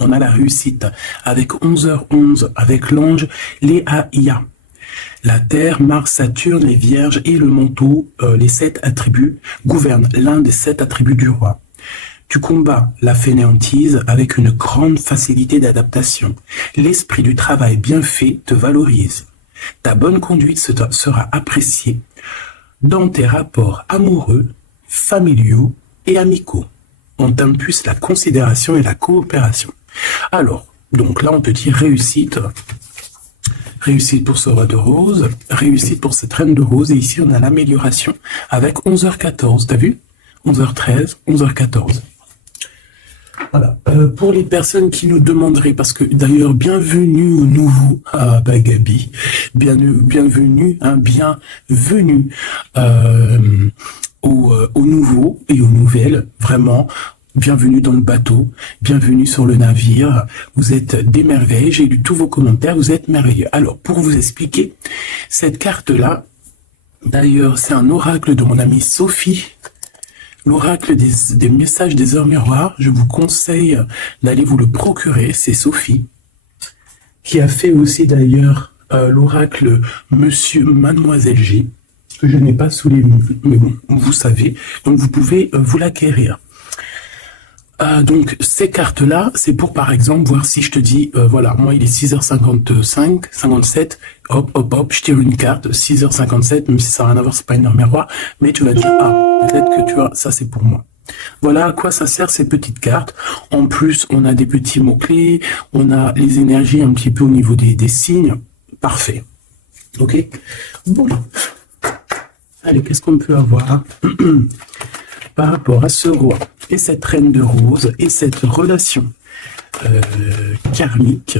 On a la réussite avec 11h11, avec l'ange Léaïa. La Terre, Mars, Saturne, les Vierges et le manteau, les 7 attributs, gouvernent l'un des 7 attributs du roi. Tu combats la fainéantise avec une grande facilité d'adaptation. L'esprit du travail bien fait te valorise. Ta bonne conduite sera appréciée dans tes rapports amoureux, familiaux et amicaux. On t'impulse la considération et la coopération. Alors, donc là, on te dit réussite. Réussite pour ce roi de rose, réussite pour cette reine de rose. Et ici, on a l'amélioration avec 11h14. T'as vu? 11h13, 11h14. Voilà. Pour les personnes qui nous demanderaient, parce que d'ailleurs, bienvenue au nouveau, Gabi, bienvenue, bienvenue au nouveau et aux nouvelles, vraiment. Bienvenue dans le bateau, bienvenue sur le navire, vous êtes des merveilles, j'ai lu tous vos commentaires, vous êtes merveilleux. Alors, pour vous expliquer, cette carte-là, d'ailleurs, c'est un oracle de mon amie Sophie, l'oracle des messages des heures miroirs. Je vous conseille d'aller vous le procurer, c'est Sophie, qui a fait aussi d'ailleurs l'oracle Monsieur Mademoiselle G, que je n'ai pas sous les mains, mais bon, vous savez, donc vous pouvez vous l'acquérir. Donc ces cartes-là, c'est pour par exemple voir si je te dis, voilà, moi il est 6h55, 57, hop, je tire une carte, 6h57, même si ça n'a rien à voir, c'est pas une heure miroir, mais tu vas dire, peut-être que tu vois, ça c'est pour moi. Voilà à quoi ça sert ces petites cartes. En plus, on a des petits mots-clés, on a les énergies un petit peu au niveau des signes. Parfait. Ok. Bon. Allez, qu'est-ce qu'on peut avoir par rapport à ce roi et cette reine de rose et cette relation karmique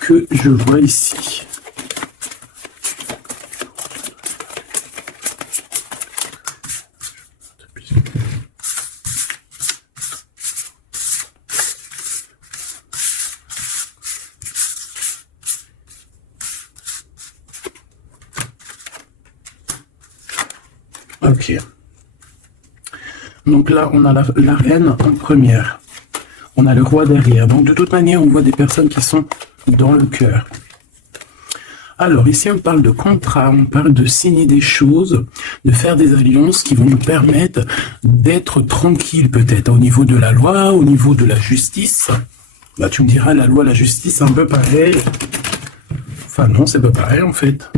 que je vois ici. Ok. Donc là, on a la reine en première. On a le roi derrière. Donc de toute manière, on voit des personnes qui sont dans le cœur. Alors ici, on parle de contrat, on parle de signer des choses, de faire des alliances qui vont nous permettre d'être tranquille peut-être au niveau de la loi, au niveau de la justice. Bah, tu me diras, la loi, la justice, un peu pareil. Enfin non, c'est pas pareil en fait.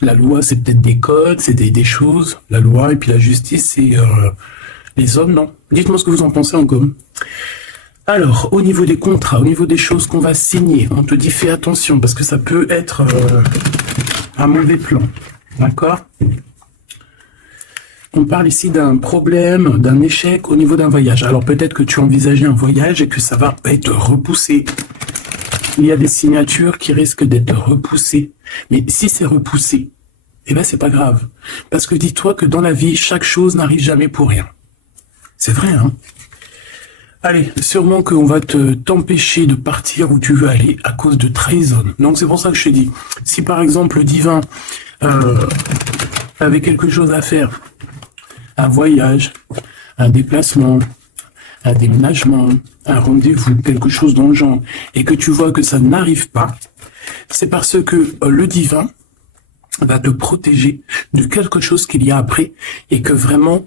La loi, c'est peut-être des codes, c'est des choses. La loi et puis la justice, c'est les hommes, non? Dites-moi ce que vous en pensez en com. Alors, au niveau des contrats, au niveau des choses qu'on va signer, on te dit fais attention parce que ça peut être un mauvais plan. D'accord? On parle ici d'un problème, d'un échec au niveau d'un voyage. Alors peut-être que tu envisageais un voyage et que ça va être repoussé. Il y a des signatures qui risquent d'être repoussées. Mais si c'est repoussé, eh ben c'est pas grave. Parce que dis-toi que dans la vie, chaque chose n'arrive jamais pour rien. C'est vrai, hein? Allez, sûrement qu'on va t'empêcher de partir où tu veux aller à cause de trahison. Donc c'est pour ça que je te dis, si par exemple le divin avait quelque chose à faire, un voyage, un déplacement, un déménagement, un rendez-vous, quelque chose dans le genre, et que tu vois que ça n'arrive pas, c'est parce que le divin va te protéger de quelque chose qu'il y a après et que vraiment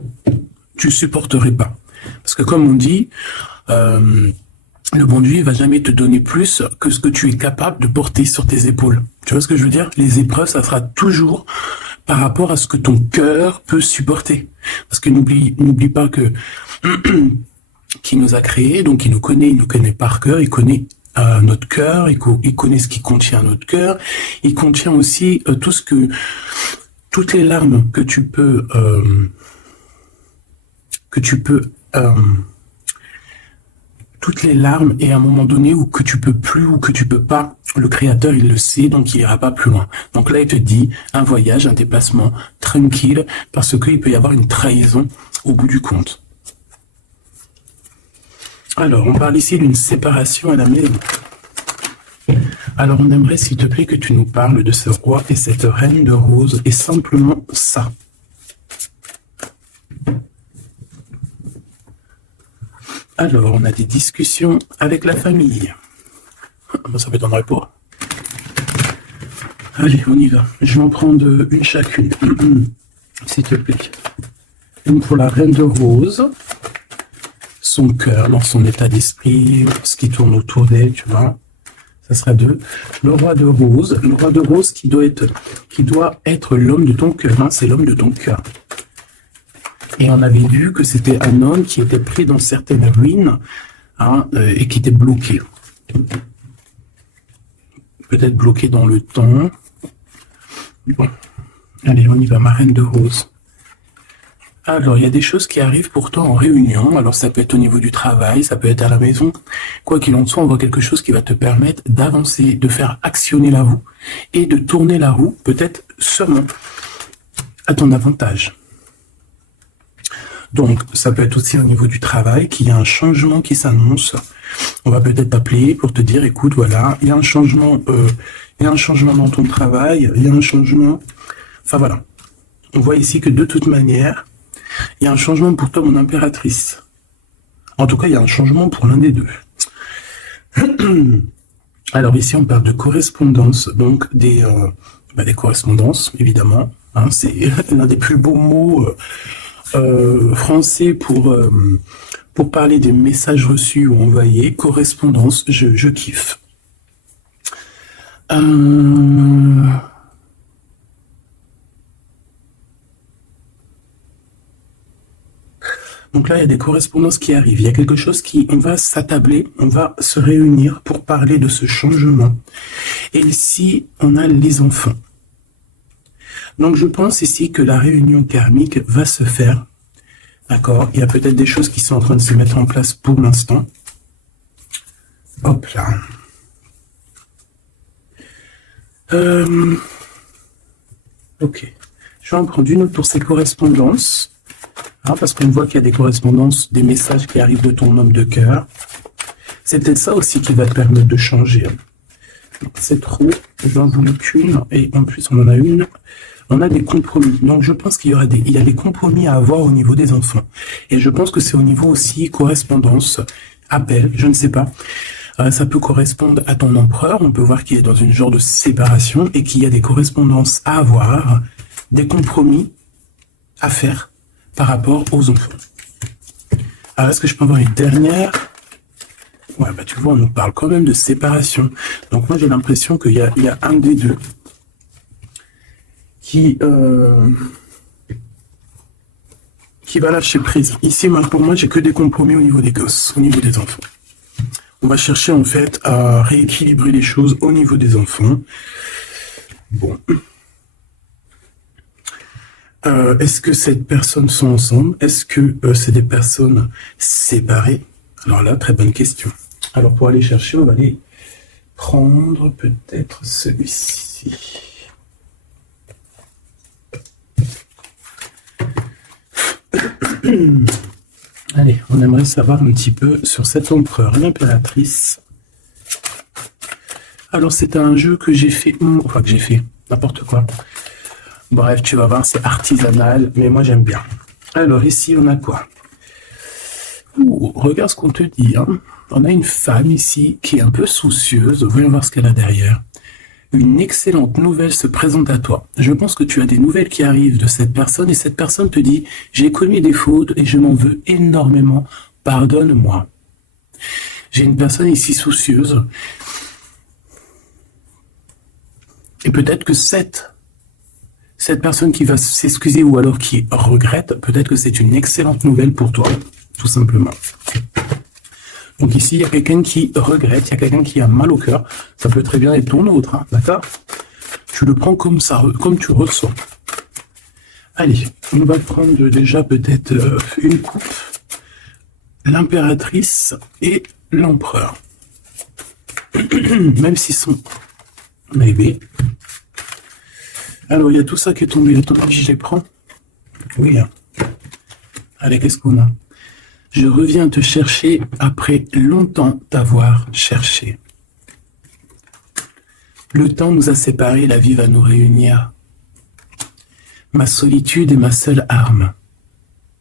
tu supporterais pas. Parce que comme on dit, le bon Dieu va jamais te donner plus que ce que tu es capable de porter sur tes épaules. Tu vois ce que je veux dire? Les épreuves, ça sera toujours par rapport à ce que ton cœur peut supporter. Parce que n'oublie pas que qui nous a créés, donc il nous connaît par cœur, il connaît notre cœur, il connaît ce qui contient notre cœur, il contient aussi toutes les larmes que tu peux toutes les larmes et à un moment donné où que tu peux plus ou que tu peux pas, le créateur il le sait, donc il ira pas plus loin. Donc là il te dit un voyage, un déplacement tranquille parce qu'il peut y avoir une trahison au bout du compte. Alors, on parle ici d'une séparation à la maison. Alors, on aimerait, s'il te plaît, que tu nous parles de ce roi et cette reine de rose, et simplement ça. Alors, on a des discussions avec la famille. Ça m'étonnerait pas. Allez, on y va. Je vais en prendre une chacune, s'il te plaît. Une pour la reine de rose. Son cœur, dans son état d'esprit, ce qui tourne autour d'elle, tu vois. Ça sera 2. Le roi de rose qui doit être l'homme de ton cœur, hein, c'est l'homme de ton cœur. Et on avait vu que c'était un homme qui était pris dans certaines ruines, hein, et qui était bloqué. Peut-être bloqué dans le temps. Bon. Allez, on y va, ma reine de rose. Alors, il y a des choses qui arrivent pourtant en réunion. Alors, ça peut être au niveau du travail, ça peut être à la maison. Quoi qu'il en soit, on voit quelque chose qui va te permettre d'avancer, de faire actionner la roue et de tourner la roue, peut-être seulement à ton avantage. Donc, ça peut être aussi au niveau du travail qu'il y a un changement qui s'annonce. On va peut-être t'appeler pour te dire, écoute, voilà, il y a un changement dans ton travail, il y a un changement. Enfin, voilà. On voit ici que de toute manière, il y a un changement pour toi, mon impératrice. En tout cas, il y a un changement pour l'un des deux. Alors ici, on parle de correspondance, donc des correspondances, évidemment. Hein, c'est l'un des plus beaux mots français pour parler des messages reçus ou envoyés. Correspondance, je kiffe. Donc là, il y a des correspondances qui arrivent. Il y a quelque chose on va s'attabler, on va se réunir pour parler de ce changement. Et ici, on a les enfants. Donc je pense ici que la réunion karmique va se faire. D'accord? Il y a peut-être des choses qui sont en train de se mettre en place pour l'instant. Hop là. Ok. Je vais en prendre une autre pour ces correspondances. Hein, parce qu'on voit qu'il y a des correspondances, des messages qui arrivent de ton homme de cœur. C'est peut-être ça aussi qui va te permettre de changer. C'est trop, j'en voulais qu'une, et en plus on en a une. On a des compromis. Donc je pense qu'il y a des compromis à avoir au niveau des enfants. Et je pense que c'est au niveau aussi correspondance, appel, je ne sais pas. Ça peut correspondre à ton empereur. On peut voir qu'il est dans une genre de séparation et qu'il y a des correspondances à avoir, des compromis à faire par rapport aux enfants. Alors, est-ce que je peux avoir une dernière? Ouais, bah tu vois, on nous parle quand même de séparation. Donc moi, j'ai l'impression qu'il y a un des deux qui va lâcher prise. Ici, pour moi, j'ai que des compromis au niveau des gosses, au niveau des enfants. On va chercher en fait à rééquilibrer les choses au niveau des enfants. Bon. Est-ce que ces personnes sont ensemble? Est-ce que c'est des personnes séparées? Alors là, très bonne question. Alors pour aller chercher, on va aller prendre peut-être celui-ci. Allez, on aimerait savoir un petit peu sur cet empereur, l'impératrice. Alors c'est un jeu que j'ai fait, n'importe quoi. Bref, tu vas voir, c'est artisanal, mais moi j'aime bien. Alors ici, on a quoi? Regarde ce qu'on te dit. Hein. On a une femme ici qui est un peu soucieuse. Voyons voir ce qu'elle a derrière. Une excellente nouvelle se présente à toi. Je pense que tu as des nouvelles qui arrivent de cette personne et cette personne te dit « J'ai commis des fautes et je m'en veux énormément. Pardonne-moi. » J'ai une personne ici soucieuse. Et peut-être que cette personne qui va s'excuser ou alors qui regrette, peut-être que c'est une excellente nouvelle pour toi, tout simplement. Donc ici, il y a quelqu'un qui regrette, il y a quelqu'un qui a mal au cœur. Ça peut très bien être ton autre, hein, d'accord? Tu le prends comme ça, comme tu ressens. Allez, on va prendre déjà peut-être une coupe. L'impératrice et l'empereur. Même s'ils sont bébés. Alors, il y a tout ça qui est tombé. Attends, je les prends. Oui. Hein. Allez, qu'est-ce qu'on a? Je reviens te chercher après longtemps t'avoir cherché. Le temps nous a séparés, la vie va nous réunir. Ma solitude est ma seule arme.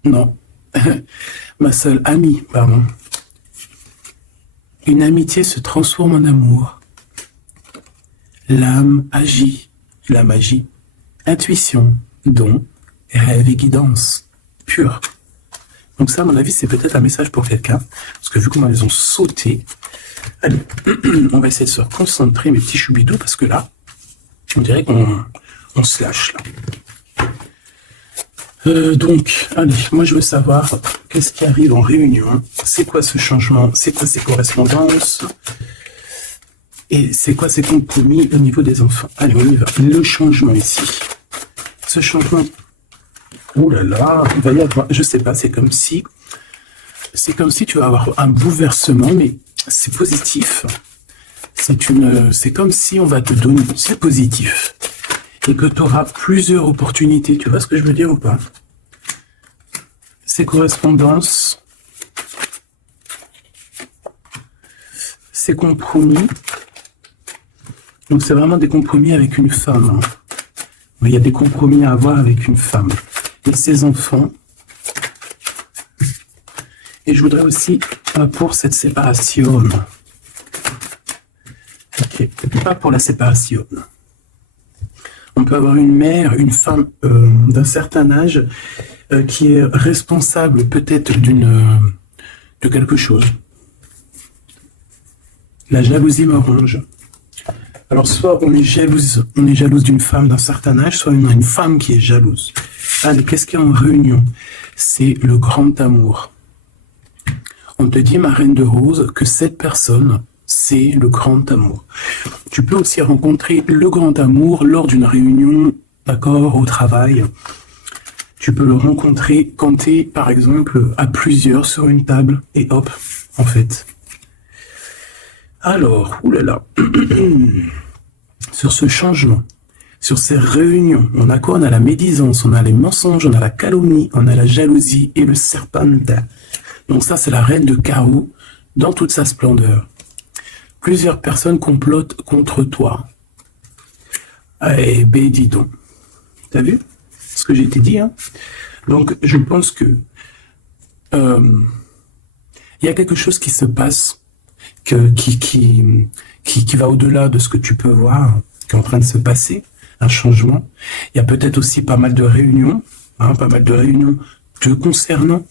Non, ma seule amie, pardon. Une amitié se transforme en amour. L'âme agit, la magie, intuition, don, rêve et guidance, pure. Donc ça, à mon avis, c'est peut-être un message pour quelqu'un, parce que vu comment elles ont sauté, allez, on va essayer de se concentrer, mes petits choubidous, parce que là, on dirait qu'on se lâche, là. Donc, allez, moi je veux savoir qu'est-ce qui arrive en réunion, c'est quoi ce changement, c'est quoi ces correspondances, et c'est quoi ces compromis au niveau des enfants. Allez, on y va. Le changement ici. Ce changement, oh là là, il va y avoir, je sais pas, c'est comme si tu vas avoir un bouleversement, mais c'est positif. C'est comme si on va te donner, c'est positif. Et que tu auras plusieurs opportunités. Tu vois ce que je veux dire ou pas? Ces correspondances, ces compromis. Donc c'est vraiment des compromis avec une femme. Il y a des compromis à avoir avec une femme. Et ses enfants. Et je voudrais aussi, pour cette séparation. Ok, pas pour la séparation. On peut avoir une mère, une femme d'un certain âge qui est responsable peut-être de quelque chose. La jalousie me ronge. Alors soit on est jalouse d'une femme d'un certain âge, soit on a une femme qui est jalouse. Allez, qu'est-ce qu'il y a en réunion? C'est le grand amour. On te dit, ma reine de rose, que cette personne, c'est le grand amour. Tu peux aussi rencontrer le grand amour lors d'une réunion, d'accord, au travail. Tu peux le rencontrer quand tu es, par exemple, à plusieurs sur une table, et hop, en fait. Alors, oulala, sur ce changement, sur ces réunions, on a quoi? On a la médisance, on a les mensonges, on a la calomnie, on a la jalousie et le serpentin. Donc ça, c'est la reine de carreau dans toute sa splendeur. Plusieurs personnes complotent contre toi. Eh ben, dis donc. T'as vu ce que j'ai dit, hein? Donc, je pense que il y a quelque chose qui se passe qui va au-delà de ce que tu peux voir, qui est en train de se passer, un changement. Il y a peut-être aussi pas mal de réunions, te concernant.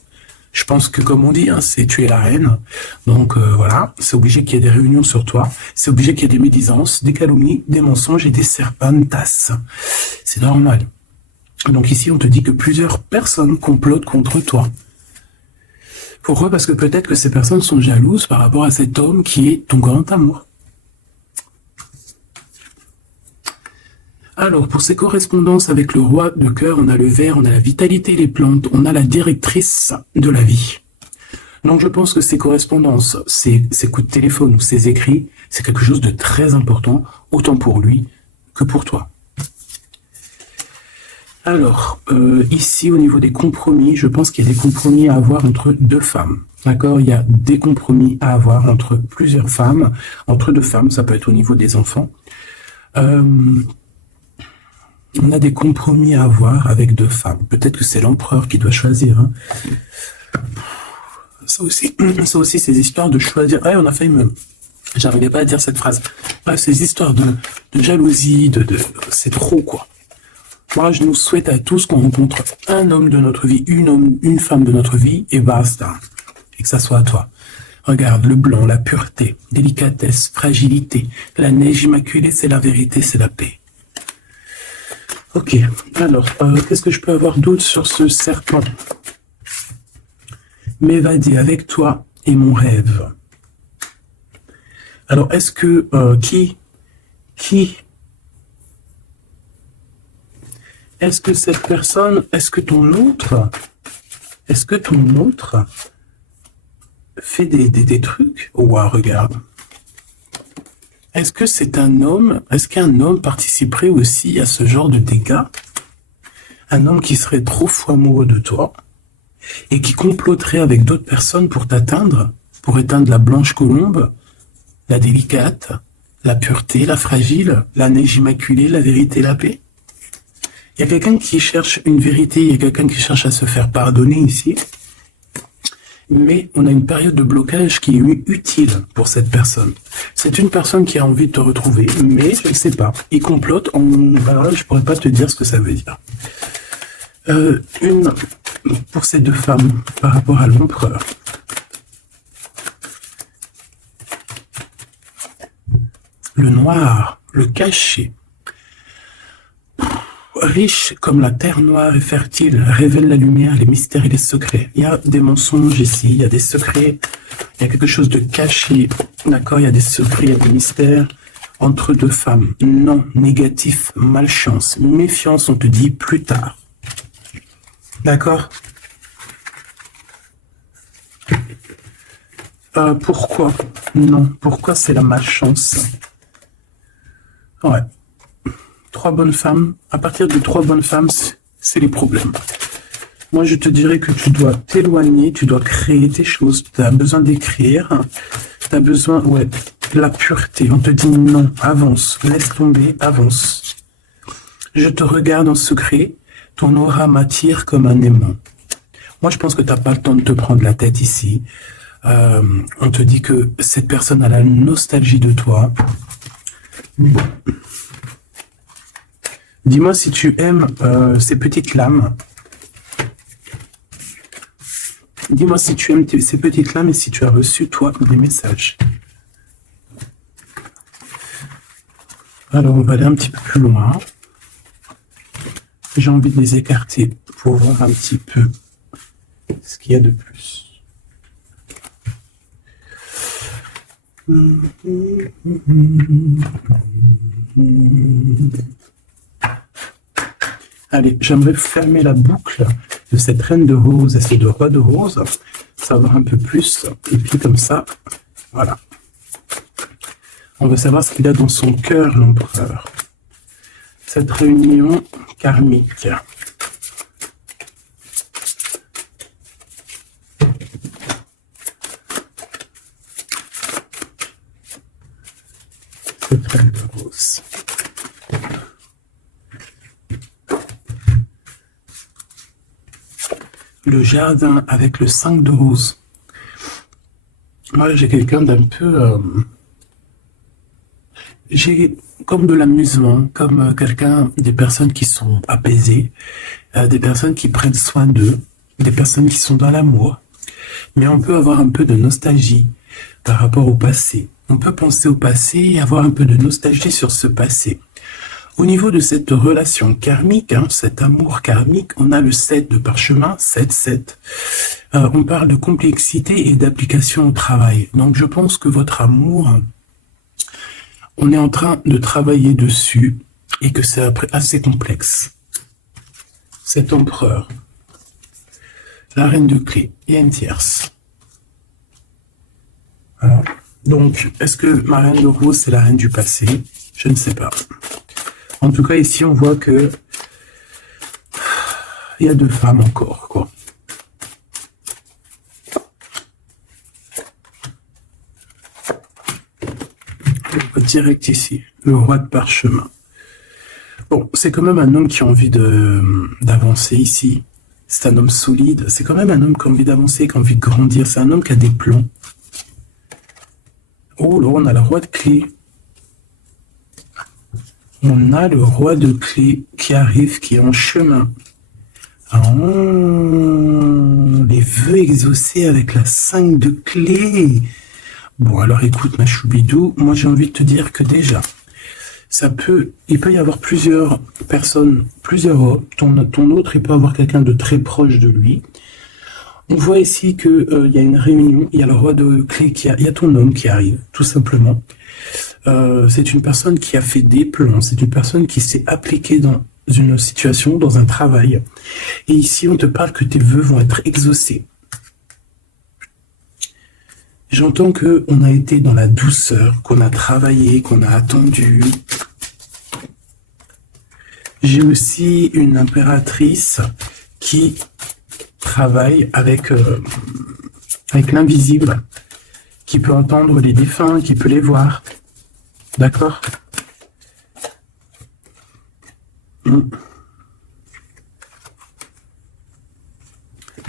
Je pense que, comme on dit, hein, tu es la reine. Donc voilà, c'est obligé qu'il y ait des réunions sur toi. C'est obligé qu'il y ait des médisances, des calomnies, des mensonges et des serpentas. C'est normal. Donc ici, on te dit que plusieurs personnes complotent contre toi. Pourquoi? Parce que peut-être que ces personnes sont jalouses par rapport à cet homme qui est ton grand amour. Alors, pour ces correspondances avec le roi de cœur, on a le ver, on a la vitalité, les plantes, on a la directrice de la vie. Donc, je pense que ces correspondances, ces coups de téléphone ou ces écrits, c'est quelque chose de très important, autant pour lui que pour toi. Alors, ici, au niveau des compromis, je pense qu'il y a des compromis à avoir entre deux femmes. D'accord? Il y a des compromis à avoir entre plusieurs femmes, entre deux femmes, ça peut être au niveau des enfants. On a des compromis à avoir avec deux femmes. Peut-être que c'est l'empereur qui doit choisir. Hein. Ça aussi, ces histoires de choisir. Ouais, on a failli me... J'arrivais pas à dire cette phrase. Bref, ces histoires de jalousie, c'est trop, quoi. Moi, je nous souhaite à tous qu'on rencontre un homme de notre vie, une femme de notre vie, et basta. Et que ça soit à toi. Regarde, le blanc, la pureté, délicatesse, fragilité. La neige immaculée, c'est la vérité, c'est la paix. Ok, alors, qu'est-ce que je peux avoir d'autre sur ce serpent? M'évader avec toi est mon rêve. Alors, est-ce que, est-ce que cette personne, est-ce que ton autre fait des trucs? Ouah, regarde. Est-ce que c'est un homme, est-ce qu'un homme participerait aussi à ce genre de dégâts? Un homme qui serait trop fou amoureux de toi et qui comploterait avec d'autres personnes pour t'atteindre, pour éteindre la blanche colombe, la délicate, la pureté, la fragile, la neige immaculée, la vérité, la paix? Il y a quelqu'un qui cherche une vérité, il y a quelqu'un qui cherche à se faire pardonner ici. mais on a une période de blocage qui est utile pour cette personne. C'est une personne qui a envie de te retrouver, mais je ne sais pas. Il complote. Alors là, je pourrais pas te dire ce que ça veut dire. Une pour ces deux femmes par rapport à l'empereur. Le noir, le caché. Riche comme la terre noire et fertile, révèle la lumière, les mystères et les secrets. Il y a des mensonges ici, il y a des secrets, il y a quelque chose de caché, d'accord? Il y a des secrets, il y a des mystères entre deux femmes. Non, négatif, malchance, méfiance, on te dit plus tard. D'accord? Pourquoi? Non, pourquoi c'est la malchance? Ouais. 3 bonnes femmes. À partir de 3 bonnes femmes, c'est les problèmes. Moi, je te dirais que tu dois t'éloigner, tu dois créer tes choses. Tu as besoin d'écrire. Tu as besoin, ouais, de la pureté. On te dit non, avance, laisse tomber, avance. Je te regarde en secret. Ton aura m'attire comme un aimant. Moi, je pense que tu n'as pas le temps de te prendre la tête ici. On te dit que cette personne a la nostalgie de toi. Dis-moi si tu aimes ces petites lames. Dis-moi si tu aimes ces petites lames et si tu as reçu, toi, des messages. Alors, on va aller un petit peu plus loin. J'ai envie de les écarter pour voir un petit peu ce qu'il y a de plus. Allez, j'aimerais fermer la boucle de cette reine de rose et ce de roi de rose, savoir un peu plus, et puis comme ça, voilà. On veut savoir ce qu'il a dans son cœur, l'empereur. Cette réunion karmique. Cette reine de rose. Le jardin avec le 5 de rose. Moi, j'ai quelqu'un d'un peu... j'ai comme de l'amusement, comme quelqu'un, des personnes qui sont apaisées, des personnes qui prennent soin d'eux, des personnes qui sont dans l'amour. Mais on peut avoir un peu de nostalgie par rapport au passé. On peut penser au passé et avoir un peu de nostalgie sur ce passé. Au niveau de cette relation karmique, cet amour karmique, on a le 7 de parchemin, 7. On parle de complexité et d'application au travail. Donc je pense que votre amour, on est en train de travailler dessus et que c'est assez complexe. Cet empereur, la reine de clé et une tierce. Voilà. Donc, est-ce que ma reine de rose, c'est la reine du passé? Je ne sais pas. En tout cas, ici, on voit que il y a 2 femmes encore, quoi. On va direct ici, le roi de parchemin. Bon, c'est quand même un homme qui a envie d'avancer ici. C'est un homme solide. C'est quand même un homme qui a envie d'avancer, qui a envie de grandir. C'est un homme qui a des plans. Oh là, on a le roi de clé. On a le roi de clé qui arrive, qui est en chemin. Oh, les vœux exaucés avec la 5 de clé. Bon, alors écoute, ma choubidou, moi j'ai envie de te dire que déjà, il peut y avoir plusieurs personnes, plusieurs hommes. Ton autre, il peut avoir quelqu'un de très proche de lui. On voit ici qu'il y a une réunion, il y a le roi de clé, il y a ton homme qui arrive, tout simplement. C'est une personne qui a fait des plans, c'est une personne qui s'est appliquée dans une situation, dans un travail. Et ici, on te parle que tes vœux vont être exaucés. J'entends qu'on a été dans la douceur, qu'on a travaillé, qu'on a attendu. J'ai aussi une impératrice qui travaille avec l'invisible, qui peut entendre les défunts, qui peut les voir. D'accord ?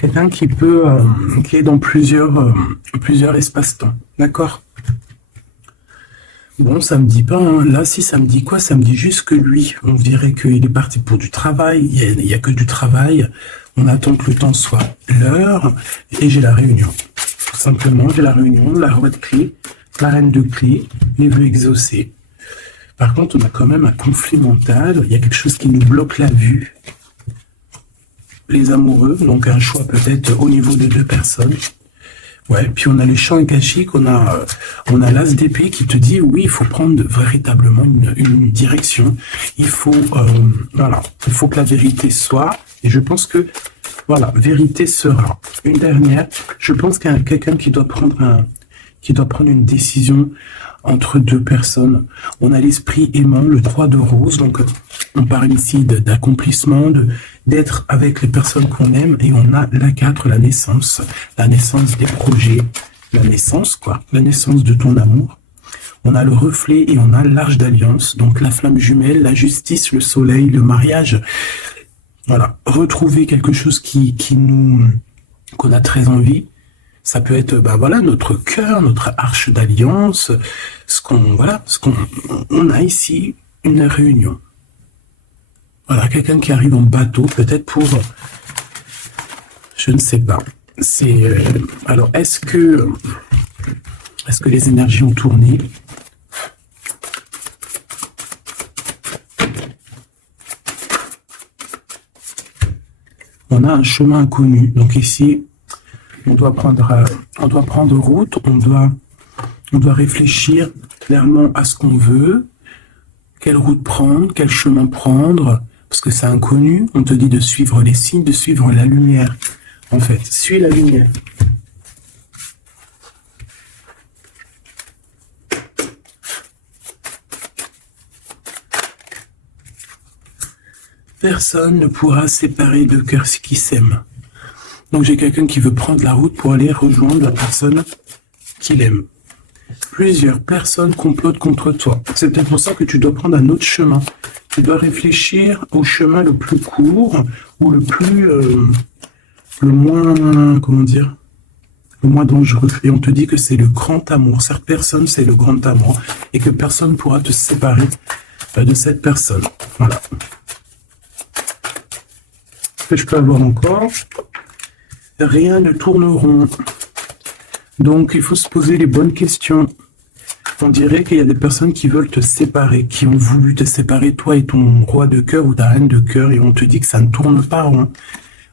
quelqu'un qui est dans plusieurs espaces-temps. D'accord? Bon, ça me dit pas, hein. Là, si ça me dit quoi? Ça me dit juste que lui, on dirait qu'il est parti pour du travail. Il y a que du travail. On attend que le temps soit l'heure et j'ai la réunion. Tout simplement, j'ai la réunion, la roi de clé, la reine de clé, les vœux exaucés. Par contre, on a quand même un conflit mental. Il y a quelque chose qui nous bloque la vue. Les amoureux, donc un choix peut-être au niveau de deux personnes. Ouais, puis on a les champs akashiques, on a l'as d'épée qui te dit oui, il faut prendre véritablement une direction. Il faut voilà, il faut que la vérité soit. Et je pense que voilà, vérité sera. Une dernière, je pense qu'il y a quelqu'un qui doit prendre une décision entre deux personnes. On a l'esprit aimant, le 3 de rose, donc on parle ici d'accomplissement, d'être avec les personnes qu'on aime, et on a la 4, la naissance des projets, la naissance de ton amour. On a le reflet et on a l'arche d'alliance, donc la flamme jumelle, la justice, le soleil, le mariage. Voilà, retrouver quelque chose qu'on a très envie. Ça peut être, voilà, notre cœur, notre arche d'alliance, on a ici une réunion. Voilà, quelqu'un qui arrive en bateau, peut-être pour, je ne sais pas. Alors, est-ce que les énergies ont tourné? On a un chemin inconnu. Donc ici, on doit prendre route, on doit réfléchir clairement à ce qu'on veut, quelle route prendre, quel chemin prendre, parce que c'est inconnu. On te dit de suivre les signes, de suivre la lumière. En fait, suis la lumière. Personne ne pourra séparer deux cœurs qui s'aiment. Donc j'ai quelqu'un qui veut prendre la route pour aller rejoindre la personne qu'il aime. Plusieurs personnes complotent contre toi. C'est peut-être pour ça que tu dois prendre un autre chemin. Tu dois réfléchir au chemin le plus court ou le moins, le moins dangereux. Et on te dit que c'est le grand amour. Cette personne, c'est le grand amour. Et que personne ne pourra te séparer de cette personne. Voilà. Ce que je peux avoir encore. Rien ne tourne rond. Donc, il faut se poser les bonnes questions. On dirait qu'il y a des personnes qui veulent te séparer, qui ont voulu te séparer, toi et ton roi de cœur ou ta reine de cœur, et on te dit que ça ne tourne pas rond.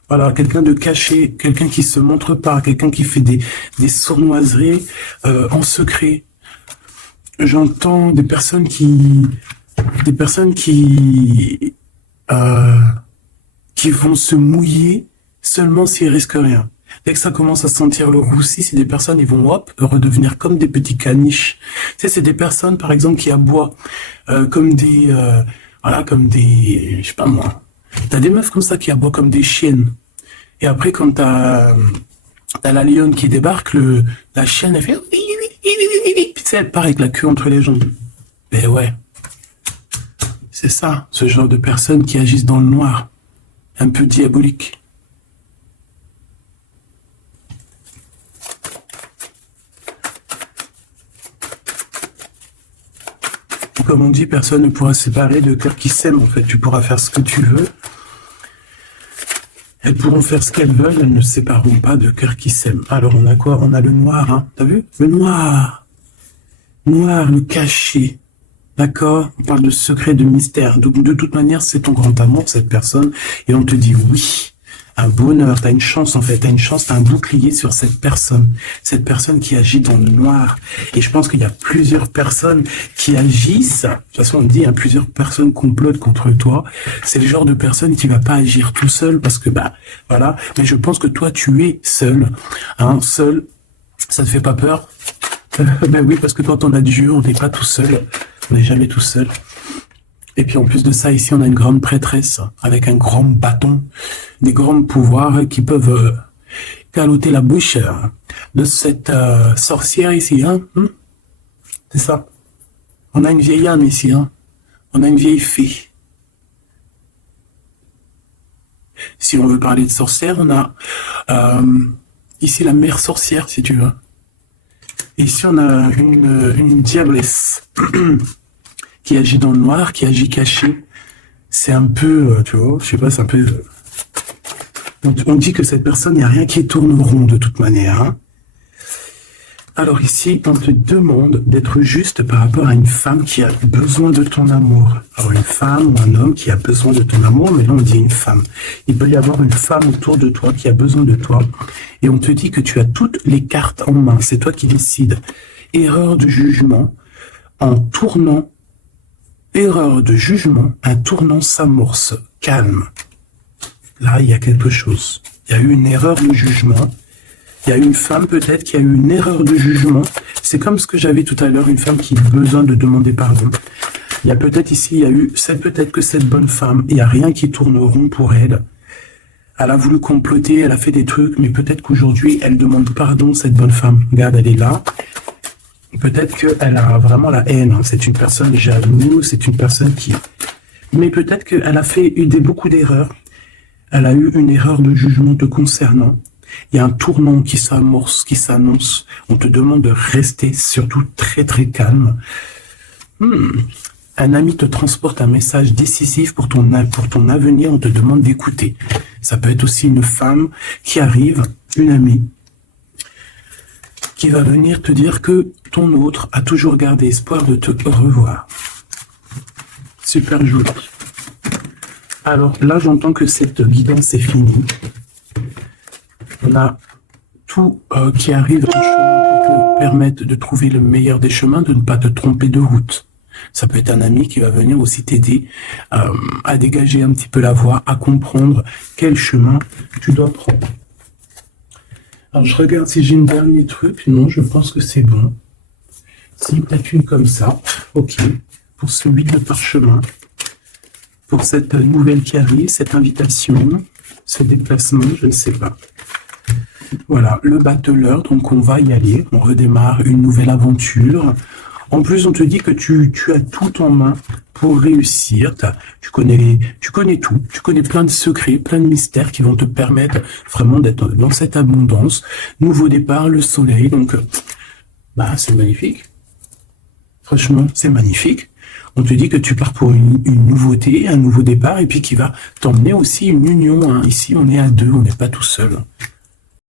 Voilà, quelqu'un de caché, quelqu'un qui se montre pas, quelqu'un qui fait des sournoiseries en secret. J'entends des personnes qui vont se mouiller seulement s'ils risquent rien. Dès que ça commence à sentir le roussi, c'est des personnes, ils vont redevenir comme des petits caniches. Tu sais, c'est des personnes, par exemple, qui aboient comme des, je sais pas moi. T'as des meufs comme ça qui aboient comme des chiennes. Et après, quand t'as la lionne qui débarque, la chienne, elle fait, puis tu sais, elle part avec la queue entre les jambes. Ben ouais. C'est ça, ce genre de personnes qui agissent dans le noir. Un peu diabolique. Comme on dit, personne ne pourra se séparer de cœurs qui s'aiment. En fait, tu pourras faire ce que tu veux. Elles pourront faire ce qu'elles veulent, elles ne se sépareront pas de cœurs qui s'aiment. Alors, on a quoi? On a le noir, hein. T'as vu? Le noir. Noir, le caché. D'accord? On parle de secret, de mystère. Donc, de toute manière, c'est ton grand amour, cette personne. Et on te dit oui. Un bonheur, t'as une chance en fait, t'as un bouclier sur cette personne qui agit dans le noir. Et je pense qu'il y a plusieurs personnes qui agissent, de toute façon on dit, plusieurs personnes complotent contre toi. C'est le genre de personne qui va pas agir tout seul parce que voilà. Mais je pense que toi tu es seul, seul. Ça te fait pas peur? Ben oui, parce que quand on a Dieu, on n'est pas tout seul, on n'est jamais tout seul. Et puis en plus de ça, ici on a une grande prêtresse avec un grand bâton, des grands pouvoirs qui peuvent caloter la bouche de cette sorcière ici. C'est ça. On a une vieille âme ici. On a une vieille fée. Si on veut parler de sorcière, on a ici la mère sorcière, si tu veux. Et ici, on a une diablesse qui agit dans le noir, qui agit caché. C'est un peu, tu vois, je sais pas, c'est un peu... On dit que cette personne, il n'y a rien qui tourne rond de toute manière. Hein. Alors ici, on te demande d'être juste par rapport à une femme qui a besoin de ton amour. Alors une femme ou un homme qui a besoin de ton amour, mais là on dit une femme. Il peut y avoir une femme autour de toi qui a besoin de toi. Et on te dit que tu as toutes les cartes en main. C'est toi qui décides. Erreur de jugement, en tournant. Erreur de jugement, un tournant s'amorce. Calme. Là, il y a quelque chose. Il y a eu une erreur de jugement. Il y a une femme peut-être qui a eu une erreur de jugement. C'est comme ce que j'avais tout à l'heure, une femme qui a besoin de demander pardon. Il y a peut-être ici, il y a eu, c'est peut-être que cette bonne femme, il n'y a rien qui tourne rond pour elle. Elle a voulu comploter, elle a fait des trucs, mais peut-être qu'aujourd'hui, elle demande pardon, cette bonne femme. Regarde, elle est là. Peut-être qu'elle a vraiment la haine. C'est une personne jalouse, c'est une personne qui... Mais peut-être qu'elle a fait beaucoup d'erreurs. Elle a eu une erreur de jugement te concernant. Il y a un tournant qui s'amorce, qui s'annonce. On te demande de rester surtout très très calme. Un ami te transporte un message décisif pour ton avenir. On te demande d'écouter. Ça peut être aussi une femme qui arrive, une amie, qui va venir te dire que ton autre a toujours gardé espoir de te revoir. Super joli. Alors là, j'entends que cette guidance est finie. On a tout qui arrive en chemin pour te permettre de trouver le meilleur des chemins, de ne pas te tromper de route. Ça peut être un ami qui va venir aussi t'aider à dégager un petit peu la voie, à comprendre quel chemin tu dois prendre. Alors je regarde si j'ai une dernier truc. Non, je pense que c'est bon. Si peut-être une comme ça. Ok. Pour ce 8 de parchemin. Pour cette nouvelle qui arrive, cette invitation, ce déplacement, je ne sais pas. Voilà, le battleur, donc on va y aller. On redémarre une nouvelle aventure. En plus, on te dit que tu as tout en main pour réussir. Tu connais tout. Tu connais plein de secrets, plein de mystères qui vont te permettre vraiment d'être dans cette abondance. Nouveau départ, le soleil. Donc, c'est magnifique. Franchement, c'est magnifique. On te dit que tu pars pour une nouveauté, un nouveau départ, et puis qui va t'emmener aussi une union. Hein. Ici, on est à deux, on n'est pas tout seul.